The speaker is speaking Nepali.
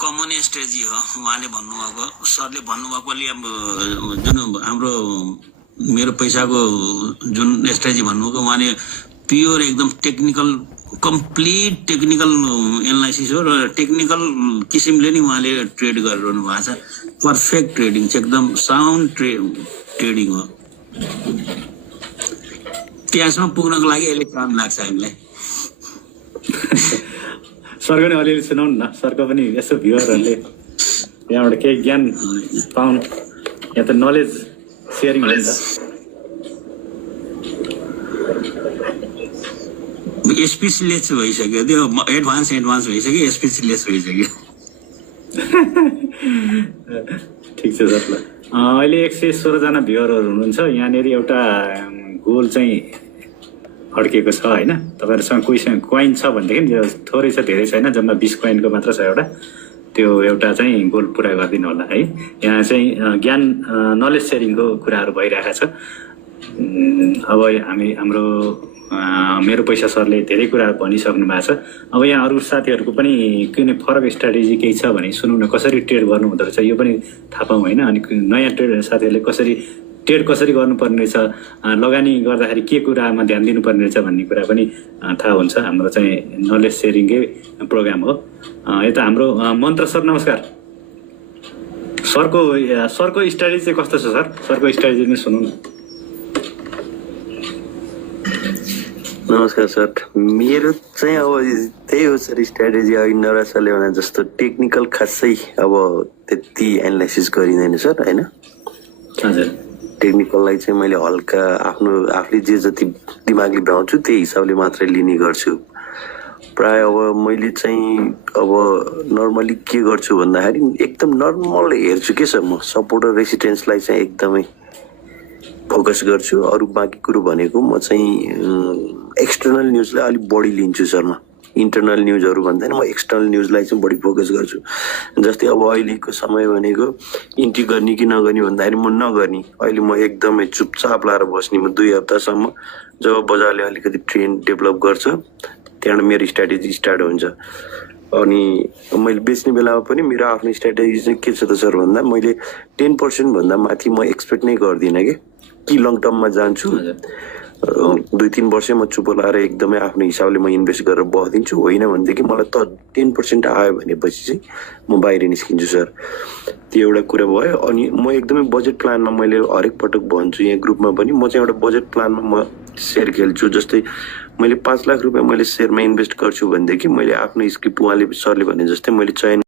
कमन स्ट्रेटेजी हो उहाँले भन्नुभएको, सरले भन्नुभएकोले अब जुन हाम्रो मेरो पैसाको जुन स्ट्रेटेजी भन्नुभएको उहाँले प्योर एकदम टेक्निकल कम्प्लिट टेक्निकल एनालाइसिस हो र टेक्निकल किसिमले नै उहाँले ट्रेड गरिरहनु भएको छ। पर्फेक्ट ट्रेडिङ चाहिँ एकदम साउन्ड ट्रेडिङ हो। त्यहाँसम्म पुग्नको लागि अहिले काम लाग्छ हामीलाई। सरको पनि अलिअलि सुनाउनु न, सरको पनि यसो भ्युअरहरूले यहाँबाट केही ज्ञान पाउनु, यहाँ त नलेज सेयरिङ हुन्छ। स्पिचलेस भइसक्यो त्यो, एडभान्स भइसक्यो, स्पिचलेस भइसक्यो। ठिक छ सर। ल अहिले 116 जना भ्युअरहरू हुनुहुन्छ। यहाँनिर एउटा गोल चाहिँ अड्किएको छ होइन। तपाईँहरूसँग कोहीसँग कोइन छ भनेदेखि थोरै छ, धेरै छैन, जम्मा 20 कोइनको मात्र छ एउटा। त्यो एउटा चाहिँ गोल पुरा गरिदिनु होला है। यहाँ चाहिँ ज्ञान नलेज सेयरिङको कुराहरू भइरहेको छ। अब हाम्रो मेरो पैसा सरले धेरै कुराहरू भनिसक्नु भएको छ। अब यहाँ अरू साथीहरूको पनि कुनै फरक स्ट्राटेजी केही छ भने सुनौँ न, कसरी ट्रेड गर्नु हुँदो रहेछ यो पनि थाहा पाऊँ होइन। अनि नयाँ ट्रेड साथीहरूले ट्रेड कसरी गर्नुपर्ने रहेछ, लगानी गर्दाखेरि के कुरामा ध्यान दिनुपर्ने रहेछ भन्ने कुरा पनि थाहा हुन्छ। हाम्रो चाहिँ नलेज सेयरिङकै प्रोग्राम हो। यता हाम्रो मन्त्र सर नमस्कार। सरको स्ट्राटेजी चाहिँ कस्तो छ सर? सरको स्ट्राटेजी नै सुनौँ न। नमस्कार सर। मेरो चाहिँ अब त्यही हो सर स्ट्राटेजी। अघि नराज सरले भने जस्तो टेक्निकल खासै अब त्यति एनालाइसिस गरिँदैन सर होइन। हजुर। टेक्निकललाई चाहिँ मैले हल्का आफूले जे जति दिमागले भ्याउँछु त्यही हिसाबले मात्रै लिने गर्छु प्राय। अब मैले चाहिँ अब नर्मली के गर्छु भन्दाखेरि एकदम नर्मल हेर्छु के सर, म सपोर्ट र रेसिस्टेन्सलाई चाहिँ एकदमै फोकस गर्छु। अरू बाँकी कुरो भनेको म चाहिँ एक्सटर्नल न्युजलाई अलिक बढी लिन्छु सर। म इन्टरनल न्युजहरू भन्दैन, म एक्सटर्नल न्युजलाई चाहिँ बढी फोकस गर्छु। जस्तै अब अहिलेको समय भनेको इन्ट्री गर्ने कि नगर्ने भन्दाखेरि म नगर्ने। अहिले म एकदमै चुपचाप लाएर बस्ने। म 2 हप्तासम्म जब बजारले अलिकति ट्रेन्ड डेभलप गर्छ त्यहाँबाट मेरो स्ट्राटेजी स्टार्ट हुन्छ। अनि मैले बेच्ने बेलामा पनि मेरो आफ्नो स्ट्राटेजी चाहिँ के छ त सर भन्दा मैले 10% भन्दा माथि म एक्सपेक्ट नै गर्दिनँ कि लङ टर्ममा जान्छु। 2-3 वर्ष म चुप लाएर एकदमै आफ्नो हिसाबले म इन्भेस्ट गरेर बस्दिन्छु। होइन भनेदेखि मलाई त 10% आयो भनेपछि चाहिँ म बाहिर निस्किन्छु सर। त्यो एउटा कुरा भयो। अनि म एकदमै बजेट प्लानमा मैले हरेक पटक भन्छु यहाँ ग्रुपमा पनि, म चाहिँ एउटा बजेट प्लानमा म सेयर खेल्छु। जस्तै मैले 5 लाख रुपियाँ मैले सेयरमा इन्भेस्ट गर्छु भनेदेखि मैले आफ्नो स्क्रिप्ट उहाँले सरले भने जस्तै मैले चयन